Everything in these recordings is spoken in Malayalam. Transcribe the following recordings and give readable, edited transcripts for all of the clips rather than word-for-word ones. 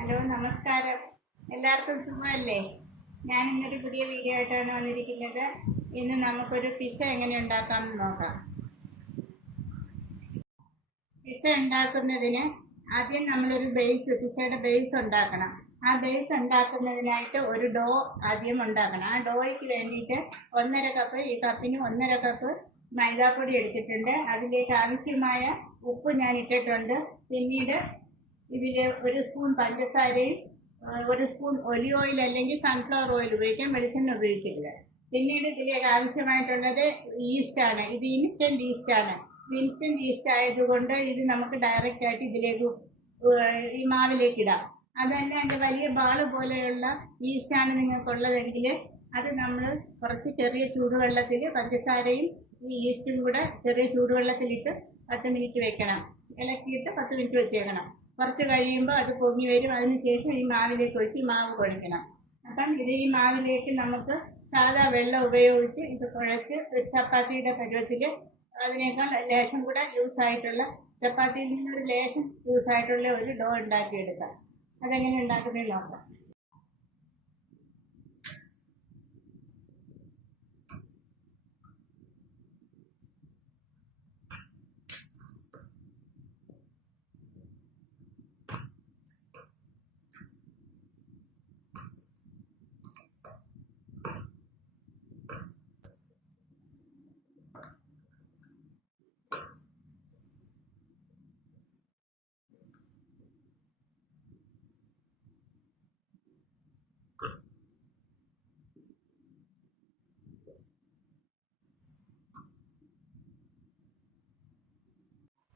ഹലോ നമസ്കാരം. എല്ലാവർക്കും സുഖമല്ലേ? ഞാൻ ഇന്നൊരു പുതിയ വീഡിയോ ആയിട്ടാണ് വന്നിരിക്കുന്നത്. ഇന്ന് നമുക്കൊരു പിസ്സ എങ്ങനെ ഉണ്ടാക്കാമെന്ന് നോക്കാം. പിസ്സ ഉണ്ടാക്കുന്നതിന് ആദ്യം നമ്മളൊരു പിസ്സയുടെ ബേസ് ഉണ്ടാക്കണം. ആ ബേസ് ഉണ്ടാക്കുന്നതിനായിട്ട് ഒരു ഡോ ആദ്യം ഉണ്ടാക്കണം. ആ ഡോയ്ക്ക് വേണ്ടിയിട്ട് 1.5 കപ്പ്, ഈ കപ്പിന് 1.5 കപ്പ് മൈദാപ്പൊടി എടുത്തിട്ടുണ്ട്. അതിലേക്ക് ആവശ്യമായ ഉപ്പ് ഞാൻ ഇട്ടിട്ടുണ്ട്. പിന്നീട് ഇതിൽ 1 സ്പൂൺ പഞ്ചസാരയും 1 സ്പൂൺ ഒലിവ് ഓയിൽ അല്ലെങ്കിൽ സൺഫ്ലവർ ഓയിൽ ഉപയോഗിക്കാം, വെളിച്ചെണ്ണ ഉപയോഗിക്കരുത്. പിന്നീട് ഇതിലേക്ക് ആവശ്യമായിട്ടുള്ളത് ഈസ്റ്റാണ്. ഇത് ഇൻസ്റ്റൻറ്റ് ഈസ്റ്റാണ്. ഇൻസ്റ്റൻറ്റ് ഈസ്റ്റ് ആയതുകൊണ്ട് ഇത് നമുക്ക് ഡയറക്റ്റ് ആയിട്ട് ഇതിലേക്ക് ഈ മാവിലേക്ക് ഇടാം. അതല്ല എൻ്റെ വലിയ ബാള് പോലെയുള്ള ഈസ്റ്റാണ് നിങ്ങൾക്കുള്ളതെങ്കിൽ അത് നമ്മൾ കുറച്ച് ചെറിയ ചൂടുവെള്ളത്തിൽ പഞ്ചസാരയും ഈ ഈസ്റ്റും കൂടെ ചെറിയ ചൂടുവെള്ളത്തിലിട്ട് 10 മിനിറ്റ് വെക്കണം. ഇളക്കിയിട്ട് 10 മിനിറ്റ് വെച്ചേക്കണം. കുറച്ച് കഴിയുമ്പോൾ അത് പൊങ്ങി വരും. അതിനുശേഷം ഈ മാവിലേക്ക് ഒഴിച്ച് ഈ മാവ് കുഴയ്ക്കണം. അപ്പം ഈ മാവിലേക്ക് നമുക്ക് സാധാ വെള്ളം ഉപയോഗിച്ച് ഇത് കുഴച്ച് ഒരു ചപ്പാത്തിയുടെ പരുവത്തിൽ, അതിനേക്കാൾ ലേശം കൂടെ ലൂസായിട്ടുള്ള, ചപ്പാത്തിയിൽ നിന്നൊരു ലേശം ലൂസായിട്ടുള്ള ഒരു ഡോ ഉണ്ടാക്കിയെടുക്കാം. അതെങ്ങനെ ഉണ്ടാക്കുന്നത് നോക്കാം.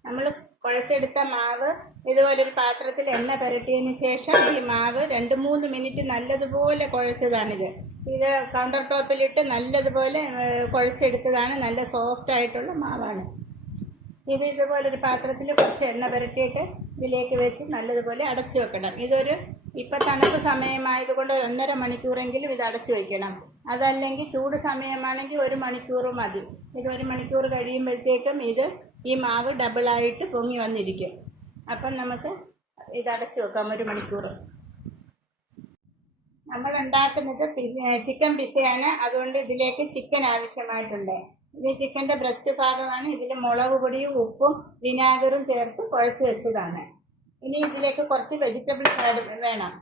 നമ്മൾ കുഴച്ചെടുത്ത മാവ് ഇതുപോലൊരു പാത്രത്തിൽ എണ്ണ പുരട്ടിയതിന് ശേഷം ഈ മാവ് 2-3 മിനിറ്റ് നല്ലതുപോലെ കുഴച്ചതാണിത്. ഇത് കൗണ്ടർ ടോപ്പിലിട്ട് നല്ലതുപോലെ കുഴച്ചെടുത്തതാണ്. നല്ല സോഫ്റ്റ് ആയിട്ടുള്ള മാവാണ് ഇത്. ഇതുപോലൊരു പാത്രത്തിൽ കുറച്ച് എണ്ണ പുരട്ടിയിട്ട് ഇതിലേക്ക് വെച്ച് നല്ലതുപോലെ അടച്ചു വെക്കണം. ഇപ്പം തണുപ്പ് സമയമായതുകൊണ്ട് 1.5 മണിക്കൂറെങ്കിലും ഇത് അടച്ചു വയ്ക്കണം. അതല്ലെങ്കിൽ ചൂട് സമയമാണെങ്കിൽ 1 മണിക്കൂർ മതി. ഇത് 1 മണിക്കൂർ കഴിയുമ്പോഴത്തേക്കും ഈ മാവ് ഡബിളായിട്ട് പൊങ്ങി വന്നിരിക്കും. അപ്പം നമുക്ക് ഇത് അടച്ചു വെക്കാം 1 മണിക്കൂർ. നമ്മൾ ഉണ്ടാക്കുന്നത് ചിക്കൻ പിസ്സയാണ്. അതുകൊണ്ട് ഇതിലേക്ക് ചിക്കൻ ആവശ്യമായിട്ടുണ്ട്. ഇത് ചിക്കൻ്റെ ബ്രസ്റ്റ് ഭാഗമാണ്. ഇതിൽ മുളക് പൊടിയും ഉപ്പും വിനാഗറും ചേർത്ത് കുഴച്ച് വെച്ചതാണ്. ഇനി ഇതിലേക്ക് കുറച്ച് വെജിറ്റബിൾസ് വേണം.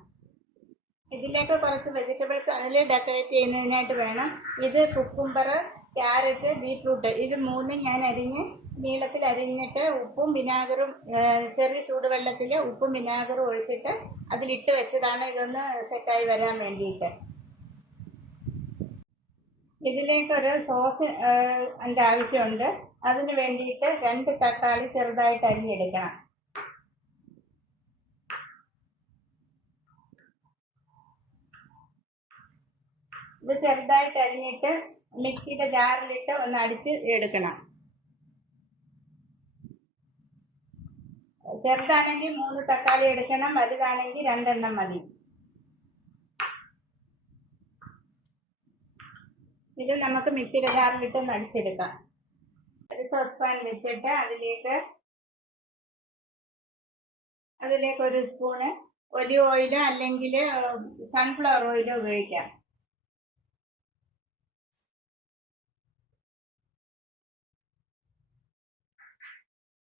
ഇതിലേക്ക് കുറച്ച് വെജിറ്റബിൾസ് അതിൽ ഡെക്കറേറ്റ് ചെയ്യുന്നതിനായിട്ട് വേണം. ഇത് കുക്കുംബർ, ക്യാരറ്റ്, ബീട്രൂട്ട്, ഇത് 3 ഞാൻ നീളത്തിൽ അരിഞ്ഞിട്ട് ഉപ്പും വിനാഗറും ചെറിയ ചൂടുവെള്ളത്തിൽ ഉപ്പും വിനാഗറും ഒഴിച്ചിട്ട് അതിലിട്ട് വെച്ചതാണ്. ഇതൊന്ന് സെറ്റായി വരാൻ വേണ്ടിയിട്ട്. ഇതിലേക്കൊരു സോസ് എൻ്റെ ആവശ്യമുണ്ട്. അതിന് വേണ്ടിയിട്ട് 2 തക്കാളി ചെറുതായിട്ട് അരിഞ്ഞെടുക്കണം. ഇത് ചെറുതായിട്ട് അരിഞ്ഞിട്ട് മിക്സിയുടെ ജാറിലിട്ട് ഒന്ന് അടിച്ച് എടുക്കണം. ചെറുതാണെങ്കിൽ 3 തക്കാളി എടുക്കണം, വലുതാണെങ്കിൽ 2 എണ്ണം മതി. ഇത് നമുക്ക് മിക്സിയുടെ ജാറിലിട്ട് ഒന്ന് അടിച്ചെടുക്കാം. ഒരു സോസ് പാൻ വെച്ചിട്ട് അതിലേക്ക് 1 സ്പൂണ് ഒലിവ് ഓയിലോ അല്ലെങ്കിൽ സൺഫ്ലവർ ഓയിലോ ഉപയോഗിക്കാം.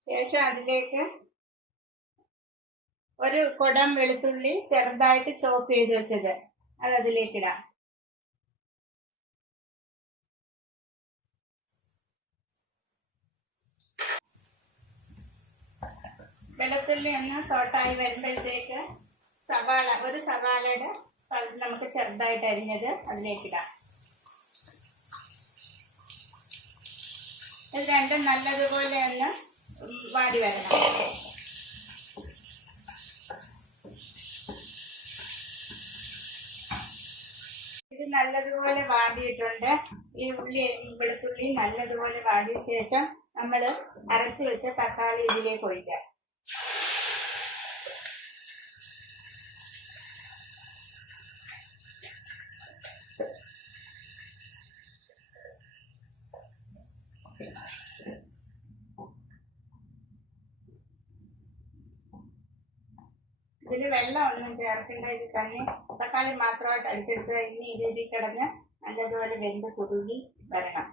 ശേഷം അതിലേക്ക് 1 കുടം വെളുത്തുള്ളി ചെറുതായിട്ട് ചോപ്പ് ചെയ്ത് വെച്ചത് അതിലേക്കിടാം. വെളുത്തുള്ളി ഒന്ന് സോട്ടായി വരുമ്പോഴത്തേക്ക് ഒരു സവാളയുടെ നമുക്ക് ചെറുതായിട്ട് അരിഞ്ഞത് അതിലേക്കിടാം. ഇത് രണ്ടും നല്ലതുപോലെ ഒന്ന് വാടി വരണം. ഇത് നല്ലതുപോലെ വാടിയിട്ടുണ്ട്. ഈ വെളുത്തുള്ളി നല്ലതുപോലെ വാടിയ ശേഷം നമ്മൾ അരച്ച് വെച്ച തക്കാളി ഇതിലേക്ക് ഒഴിക്കാം. ഇതിൽ വെള്ളം ഒന്നും ചേർക്കേണ്ട. ഇത് തന്നെ തക്കാളി മാത്രമായിട്ട് അടിച്ചെടുത്ത് ഇനി ഇതിൽ കിടന്ന് നല്ലതുപോലെ വെന്ത് കുറുകി വരണം.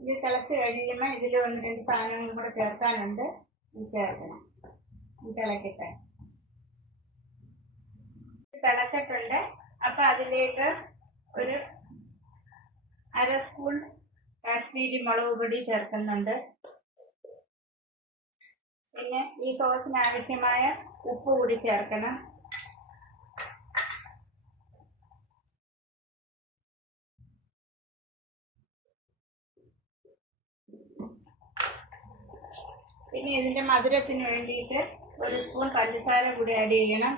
ഇത് തിളച്ച് കഴിയുമ്പോൾ ഇതിൽ 1-2 സാധനങ്ങളും കൂടെ ചേർക്കാനുണ്ട്. ചേർക്കണം. തിളക്കട്ടെ. തിളച്ചിട്ടുണ്ട്. അപ്പം അതിലേക്ക് ഒരു 1/2 സ്പൂൺ കാശ്മീരി മുളക് പൊടി ചേർക്കുന്നുണ്ട്. പിന്നെ ഈ സോസിന് ആവശ്യമായ ഉപ്പ് കൂടി ചേർക്കണം. പിന്നെ ഇതിന്റെ മധുരത്തിന് വേണ്ടിയിട്ട് 1 സ്പൂൺ പഞ്ചസാര കൂടി ആഡ് ചെയ്യണം.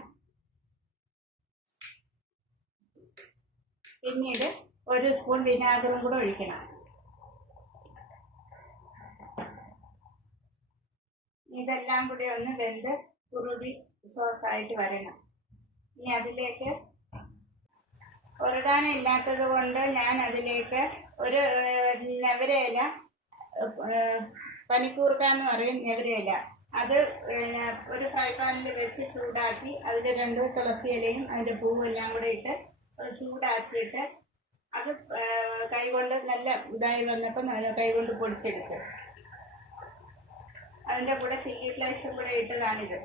പിന്നീട് 1 സ്പൂൺ വിനാഗിറും കൂടെ ഒഴിക്കണം. ഇതെല്ലാം കൂടി ഒന്ന് വെന്ത് കുറുകി സോസായിട്ട് വരണം. ഇനി അതിലേക്ക് ഒറുകാന ഇല്ലാത്തത് കൊണ്ട് ഞാൻ അതിലേക്ക് ഒരു നെവരയില, പനിക്കൂർക്ക എന്ന് പറയും നെവരയില, അത് ഒരു ഫ്രൈ പാനിൽ വെച്ച് ചൂടാക്കി അതിൽ 2 തുളസി ഇലയും അതിൻ്റെ പൂവും എല്ലാം കൂടെ ഇട്ട് ചൂടാക്കിയിട്ട് അത് കൈകൊണ്ട് നല്ല ഇതായി വന്നപ്പോൾ കൈകൊണ്ട് പൊടിച്ചെടുക്കും. അതിൻ്റെ കൂടെ ചില്ലി ഫ്ലേക്സും കൂടെ ഇട്ടതാണിത്.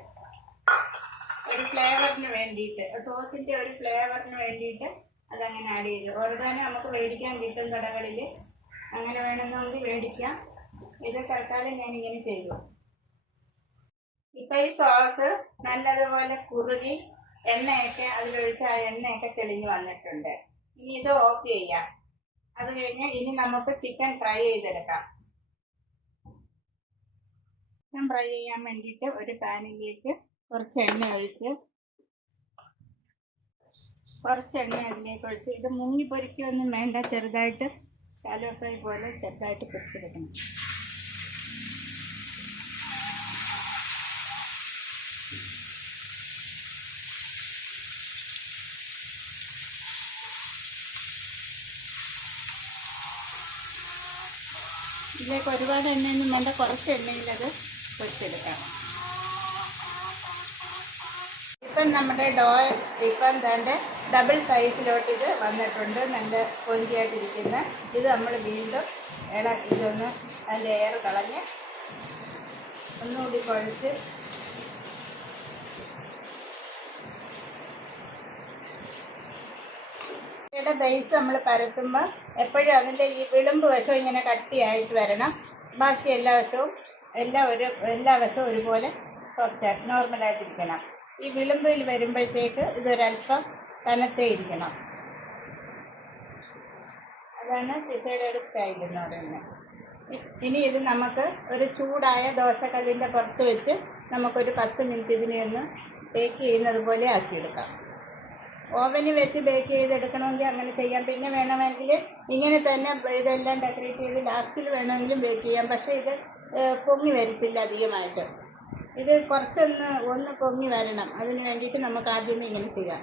ഒരു ഫ്ലേവറിന് വേണ്ടിയിട്ട്, സോസിൻ്റെ ഒരു ഫ്ലേവറിന് വേണ്ടിയിട്ട് അതങ്ങനെ ആഡ് ചെയ്തു. ഓർഗാനോ നമുക്ക് മേടിക്കാൻ കിട്ടും കടകളിൽ, അങ്ങനെ വേണമെന്നുണ്ടെങ്കിൽ മേടിക്കാം. ഇത് തൽക്കാലം ഞാനിങ്ങനെ ചെയ്തു. ഇപ്പം ഈ സോസ് നല്ലതുപോലെ കുറുകി എണ്ണയൊക്കെ അതിലൊഴിച്ച് ആ എണ്ണയൊക്കെ തെളിഞ്ഞ് വന്നിട്ടുണ്ട്. ഇനി ഇത് ഓഫ് ചെയ്യാം. അത് കഴിഞ്ഞ് ഇനി നമുക്ക് ചിക്കൻ ഫ്രൈ ചെയ്തെടുക്കാം. ചിക്കൻ ഫ്രൈ ചെയ്യാൻ വേണ്ടിയിട്ട് ഒരു പാനിലേക്ക് കുറച്ച് എണ്ണ ഒഴിച്ച് അതിലേക്ക് ഒഴിച്ച് ഇത് മുങ്ങി പൊരിക്കുകയൊന്നും വേണ്ട, ചെറുതായിട്ട് ശാലോ ഫ്രൈ പോലെ ചെറുതായിട്ട് പൊരിച്ചെടുക്കണം. ഇതിലേക്ക് ഒരുപാട് എണ്ണയൊന്നും വേണ്ട, കുറച്ച് എണ്ണയിലത് പൊരിച്ചെടുക്കാം. ഇപ്പം നമ്മുടെ ഇപ്പം എന്താണ്ട് ഡബിൾ സൈസിലോട്ട് ഇത് വന്നിട്ടുണ്ട്, നല്ല സ്പോഞ്ചിയായിട്ടിരിക്കുന്ന. ഇത് നമ്മൾ വീണ്ടും ഇതൊന്ന് അതിൻ്റെ എയർ കളഞ്ഞ് ഒന്നുകൂടി കുഴച്ച് ബേസ് നമ്മൾ പരത്തുമ്പോൾ എപ്പോഴും അതിൻ്റെ ഈ വിളുമ്പ് വശവും ഇങ്ങനെ കട്ടിയായിട്ട് വരണം. ബാക്കി എല്ലാ വശവും ഒരുപോലെ സോഫ്റ്റായിട്ട് നോർമലായിട്ടിരിക്കണം. ഈ വിളുമ്പിൽ വരുമ്പോഴത്തേക്ക് ഇതൊരല്പം കനത്തേ ഇരിക്കണം. അതാണ് പിസയുടെ ഒരു സ്റ്റൈൽ എന്ന് പറയുന്നത്. ഇനി ഇത് നമുക്ക് ഒരു ചൂടായ ദോശക്കല്ലിൻ്റെ പുറത്ത് വെച്ച് നമുക്കൊരു 10 മിനിറ്റ് ഇതിനെ ഒന്ന് ബേക്ക് ചെയ്യുന്നത് പോലെ ആക്കിയെടുക്കാം. ഓവനിൽ വെച്ച് ബേക്ക് ചെയ്തെടുക്കണമെങ്കിൽ അങ്ങനെ ചെയ്യാം. പിന്നെ വേണമെങ്കിൽ ഇങ്ങനെ തന്നെ ഇതെല്ലാം ഡെക്കറേറ്റ് ചെയ്ത് ലാസ്റ്റിൽ വേണമെങ്കിലും ബേക്ക് ചെയ്യാം. പക്ഷേ ഇത് പൊങ്ങി വരത്തില്ല അധികമായിട്ട്. ഇത് ഒന്ന് പൊങ്ങി വരണം. അതിന് വേണ്ടിയിട്ട് നമുക്ക് ആദ്യമേ ഇങ്ങനെ ചെയ്യാം.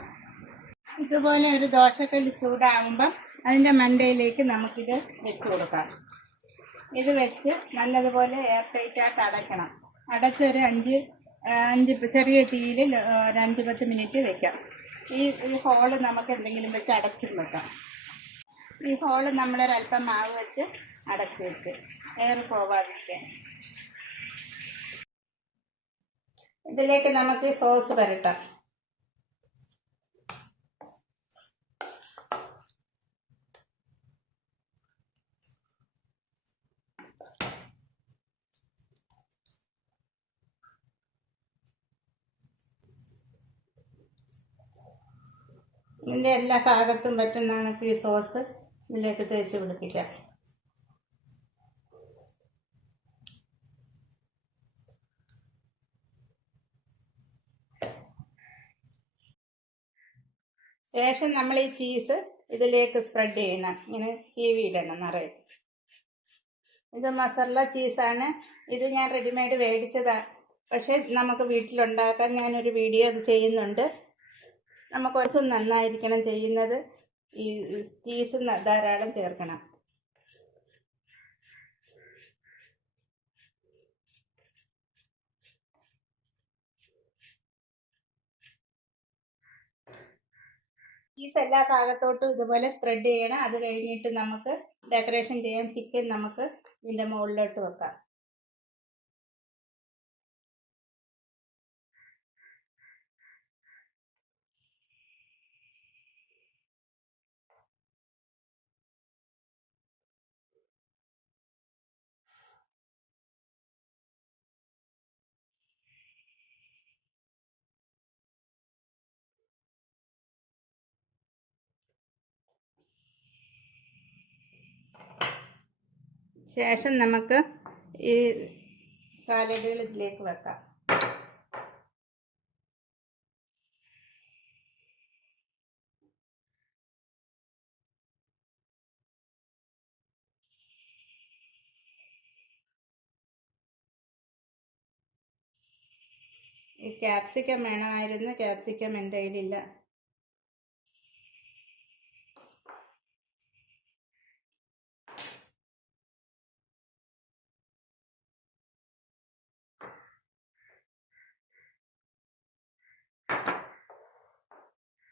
ഇതുപോലെ ഒരു ദോശക്കല്ല് ചൂടാകുമ്പം അതിൻ്റെ മണ്ടയിലേക്ക് നമുക്കിത് വെച്ച് കൊടുക്കാം. ഇത് വെച്ച് നല്ലതുപോലെ എയർ ടൈറ്റായിട്ട് അടയ്ക്കണം. അടച്ചൊരു 5 ചെറിയ തീയിൽ ഒരു 5-10 മിനിറ്റ് വെക്കാം. ഈ ഹോള് നമുക്ക് എന്തെങ്കിലും വെച്ച് അടച്ചു വെക്കാം. ഈ ഹോള് നമ്മളൊരല്പം മാവ് വെച്ച് അടച്ച് വെച്ച് എയർ പോവാതിരിക്കാൻ. ഇതിലേക്ക് നമുക്ക് സോസ് പുരട്ടാം. ഇതിൻ്റെ എല്ലാ ഭാഗത്തും പറ്റുന്ന കണക്ക് ഈ സോസ് ഇതിലേക്ക് തേച്ച് പിടിപ്പിക്കാം. ശേഷം നമ്മൾ ഈ ചീസ് ഇതിലേക്ക് സ്പ്രെഡ് ചെയ്യണം. ഇങ്ങനെ ചീവിയിടണം നിറയെ. ഇത് മസാല ചീസാണ്. ഇത് ഞാൻ റെഡിമെയ്ഡ് മേടിച്ചതാണ്. പക്ഷേ നമുക്ക് വീട്ടിലുണ്ടാക്കാൻ ഞാനൊരു വീഡിയോ അത് ചെയ്യുന്നുണ്ട്. നമുക്ക് കുറച്ച് നന്നായിരിക്കണം ചെയ്യുന്നത്. ഈ ചീസ് ധാരാളം ചേർക്കണം. ചീസ് എല്ലാ ഭാഗത്തോട്ടും ഇതുപോലെ സ്പ്രെഡ് ചെയ്യണം. അത് കഴിഞ്ഞിട്ട് നമുക്ക് ഡെക്കറേഷൻ ചെയ്യാൻ ചിക്കൻ നമുക്ക് ഇതിൻ്റെ മുകളിലോട്ട് വെക്കാം. ശേഷം നമുക്ക് ഈ സാലഡുകൾ ഇതിലേക്ക് വെക്കാം. ഈ ക്യാപ്സിക്കം വേണമായിരുന്നു, ക്യാപ്സിക്കം എൻ്റെ കയ്യിലില്ല.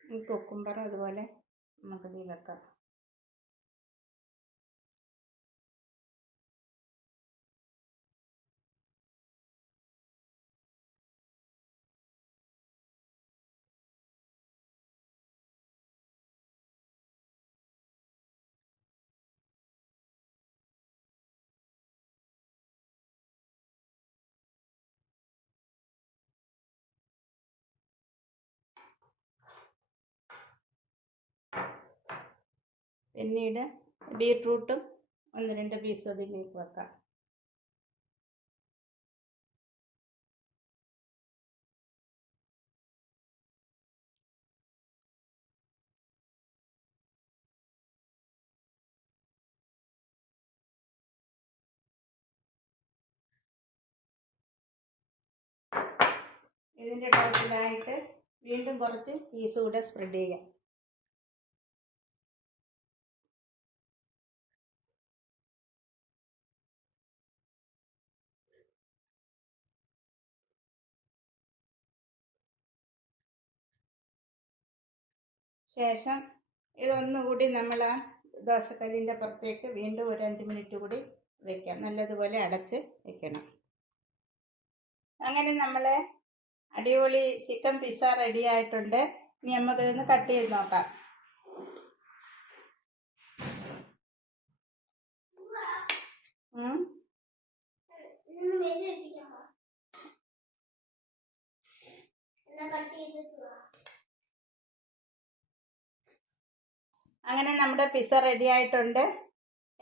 ഈ കുക്കുംബർ അതുപോലെ നമുക്കിതിൽ വെക്കാം. പിന്നീട് ബീട്രൂട്ടും 1-2 പീസ് അതിലേക്ക് വെക്കാം. ഇതിൻ്റെ ടോപ്പിലായിട്ട് വീണ്ടും കുറച്ച് ചീസ് കൂടെ സ്പ്രെഡ് ചെയ്യാം. ശേഷം ഇതൊന്നുകൂടി നമ്മൾ ആ ദോശക്കല്ലിൻ്റെ പുറത്തേക്ക് വീണ്ടും ഒരു 5 മിനിറ്റ് കൂടി വെക്കാം. നല്ലതുപോലെ അടച്ച് വെക്കണം. അങ്ങനെ നമ്മൾ അടിപൊളി ചിക്കൻ പിസ്സ റെഡി ആയിട്ടുണ്ട്. ഇനി നമുക്ക് ഇതൊന്ന് കട്ട് ചെയ്ത് നോക്കാം. അങ്ങനെ നമ്മുടെ പിസ്സ റെഡി ആയിട്ടുണ്ട്.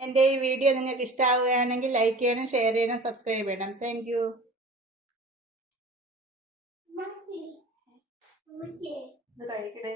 എൻ്റെ ഈ വീഡിയോ നിങ്ങൾക്ക് ഇഷ്ടമാവുകയാണെങ്കിൽ ലൈക്ക് ചെയ്യണം, ഷെയർ ചെയ്യണം, സബ്സ്ക്രൈബ് ചെയ്യണം. Thank you. ഇത് കഴിക്കണേ.